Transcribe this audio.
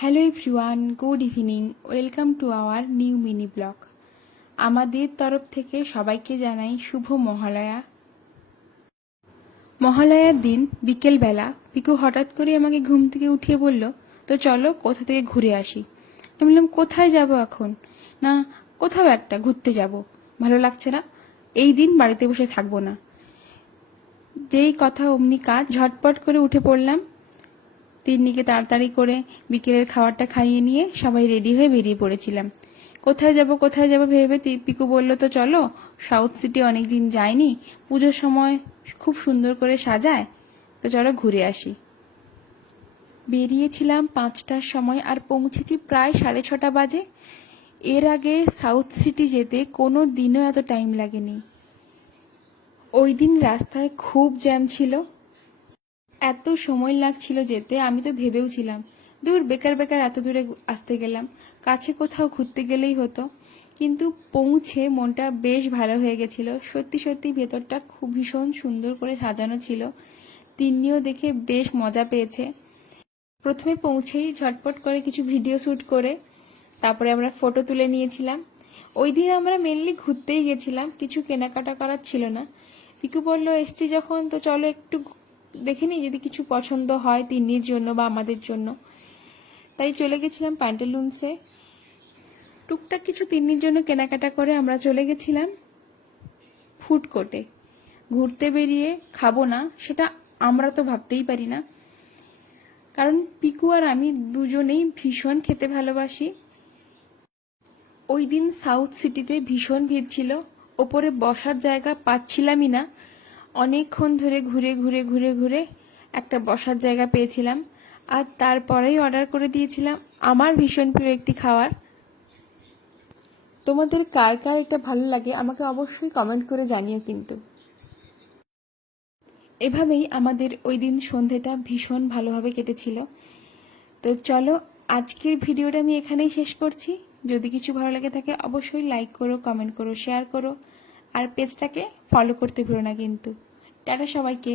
Hello everyone, good evening. Welcome to our new mini blog. আমাদের তরফ থেকে সবাইকে জানাই শুভ মহালয়া। মহালয়ার দিন বিকেলবেলা পিকু হঠাৎ করে আমাকে ঘুম থেকে উঠিয়ে বলল, তো চলো কোথা থেকে ঘুরে আসি। আমি বললাম, কোথায় যাব এখন? না, কোথাও একটা ঘুরতে যাব, ভালো লাগছে না, এই দিন বাড়িতে বসে থাকবো না। যেই কথা অমনি কাজ, ঝটপট করে উঠে পড়লাম। তিন্নিকে তাড়াতাড়ি করে বিকেলের খাবারটা খাইয়ে নিয়ে সবাই রেডি হয়ে বেরিয়ে পড়েছিলাম। কোথায় যাব ভেবে পিকু বলল, তো চলো সাউথ সিটি, অনেকদিন যায়নি, পুজোর সময় খুব সুন্দর করে সাজায়, তো চলো ঘুরে আসি। বেরিয়েছিলাম 5টার সময় আর পৌঁছেছি প্রায় 6:30 বাজে। এর আগে সাউথ সিটি যেতে কোনো দিনও এত টাইম লাগেনি। ওই দিন রাস্তায় খুব জ্যাম ছিল, এত সময় লাগছিল যেতে, আমি তো ভেবেও ছিলাম দূর, বেকার বেকার এত দূরে আসতে গেলাম, কাছে কোথাও ঘুরতে গেলেই হতো। কিন্তু পৌঁছে মনটা বেশ ভালো হয়ে গেছিল। সত্যি সত্যি ভেতরটা খুব ভীষণ সুন্দর করে সাজানো ছিল। তিন্নিও দেখে বেশ মজা পেয়েছে। প্রথমে পৌঁছেই ঝটপট করে কিছু ভিডিও শ্যুট করে তারপরে আমরা ফটো তুলে নিয়েছিলাম। ওই দিন আমরা মেনলি ঘুরতেই গেছিলাম, কিছু কেনাকাটা করার ছিল না। পিকু বলল, এসছি যখন তো চলো একটু দেখে নিই, যদি কিছু পছন্দ হয় তিন্নির জন্য বা আমাদের জন্য। তাই চলে গেছিলাম প্যান্টালুন্সে। টুকটাক কিছু তিন্নির জন্য কেনাকাটা করে আমরা চলে গেছিলাম ফুড কোর্টে। ঘুরতে বেরিয়ে খাবো না সেটা আমরা তো ভাবতেই পারি না, কারণ পিকু আর আমি দুজনেই ভীষণ খেতে ভালোবাসি। ওই দিন সাউথ সিটিতে ভীষণ ভিড় ছিল, ওপরে বসার জায়গা পাচ্ছিলামই না। অনেকক্ষণ ধরে ঘুরে ঘুরে ঘুরে ঘুরে একটা বসার জায়গা পেয়েছিলাম, আর তারপরেই অর্ডার করে দিয়েছিলাম আমার ভীষণ প্রিয় একটি খাবার। তোমাদের কার কার এটা ভালো লাগে আমাকে অবশ্যই কমেন্ট করে জানিও কিন্তু। এভাবেই আমাদের ওই দিন সন্ধেটা ভীষণ ভালোভাবে কেটেছিল। তো চলো, আজকের ভিডিওটা আমি এখানেই শেষ করছি। যদি কিছু ভালো লেগে থাকে অবশ্যই লাইক করো, কমেন্ট করো, শেয়ার করো, আর পেজটাকে ফলো করতে ভুলো না কিন্তু। টাটা সবাইকে।